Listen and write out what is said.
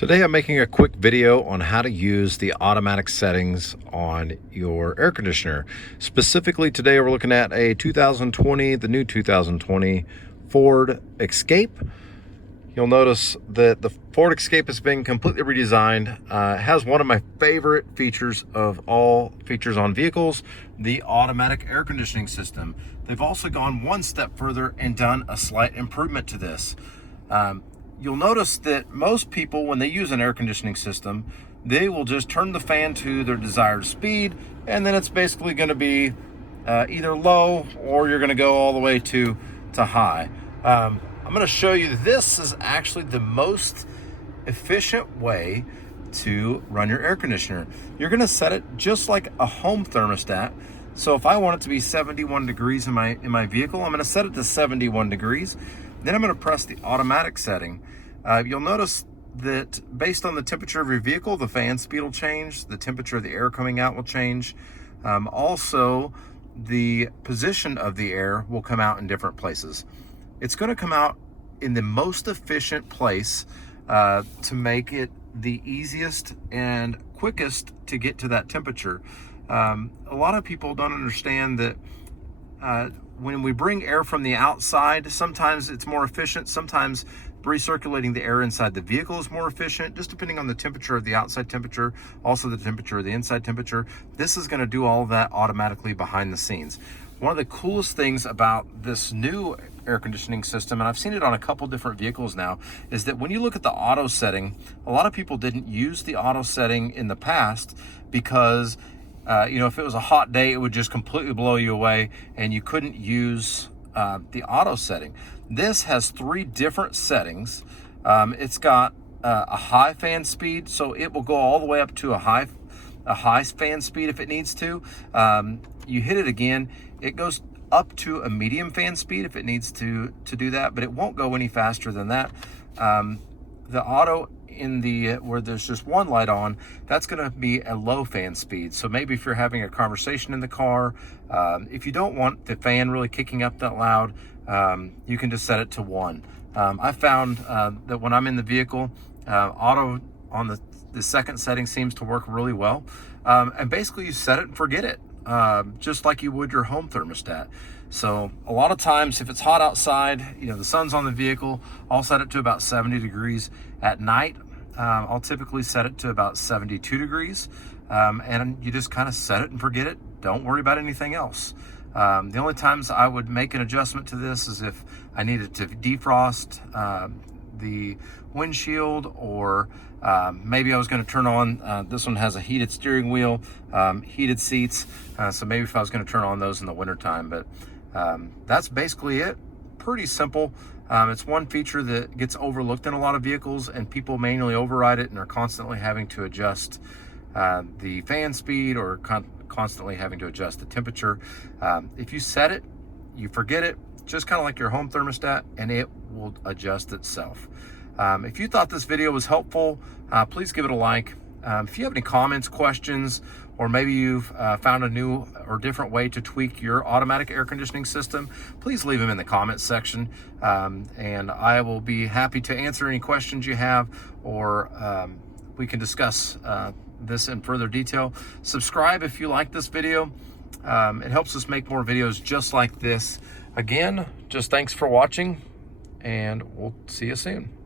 Today I'm making a quick video on how to use the automatic settings on your air conditioner. Specifically today we're looking at a 2020, the new 2020 Ford Escape. You'll notice that the Ford Escape has been completely redesigned. It has one of my favorite features of all features on vehicles, the automatic air conditioning system. They've also gone one step further and done a slight improvement to this. You'll notice that most people, when they use an air conditioning system, they will just turn the fan to their desired speed, and then it's basically going to be either low or you're going to go all the way to high. I'm going to show you this is actually the most efficient way to run your air conditioner. You're going to set it just like a home thermostat. So if I want it to be 71 degrees in my vehicle, I'm going to set it to 71 degrees. Then I'm going to press the automatic setting. You'll notice that based on the temperature of your vehicle, the fan speed will change, the temperature of the air coming out will change. Also, the position of the air will come out in different places. It's going to come out in the most efficient place to make it the easiest and quickest to get to that temperature. A lot of people don't understand that when we bring air from the outside, sometimes it's more efficient. Sometimes recirculating the air inside the vehicle is more efficient, just depending on the temperature of the outside temperature, also the temperature of the inside temperature. This is going to do all of that automatically behind the scenes. One of the coolest things about this new air conditioning system, and I've seen it on a couple different vehicles now, is that when you look at the auto setting, a lot of people didn't use the auto setting in the past because if it was a hot day, it would just completely blow you away and you couldn't use the auto setting. This has 3 different settings. It's got a high fan speed, so it will go all the way up to a high fan speed if it needs to. You hit it again, it goes up to a medium fan speed if it needs to do that, but it won't go any faster than that. The auto in the where there's just one light on, that's going to be a low fan speed. So maybe if you're having a conversation in the car, if you don't want the fan really kicking up that loud, you can just set it to 1. I found that when I'm in the vehicle, auto on the second setting seems to work really well. And basically you set it and forget it, just like you would your home thermostat. So a lot of times if it's hot outside, the sun's on the vehicle, I'll set it to about 70 degrees. At night, I'll typically set it to about 72 degrees. And you just kind of set it and forget it. Don't worry about anything else. The only times I would make an adjustment to this is if I needed to defrost the windshield, or maybe I was going to turn on, this one has a heated steering wheel, heated seats, so maybe if I was going to turn on those in the wintertime. But that's basically it. Pretty simple. It's one feature that gets overlooked in a lot of vehicles, and people manually override it and are constantly having to adjust the fan speed or constantly having to adjust the temperature. If you set it, you forget it, just kind of like your home thermostat, and it will adjust itself. If you thought this video was helpful, please give it a like. If you have any comments, questions, or maybe you've found a new or different way to tweak your automatic air conditioning system, please leave them in the comments section, and I will be happy to answer any questions you have, or we can discuss this in further detail. Subscribe if you like this video. It helps us make more videos just like this. Again, just thanks for watching, and we'll see you soon.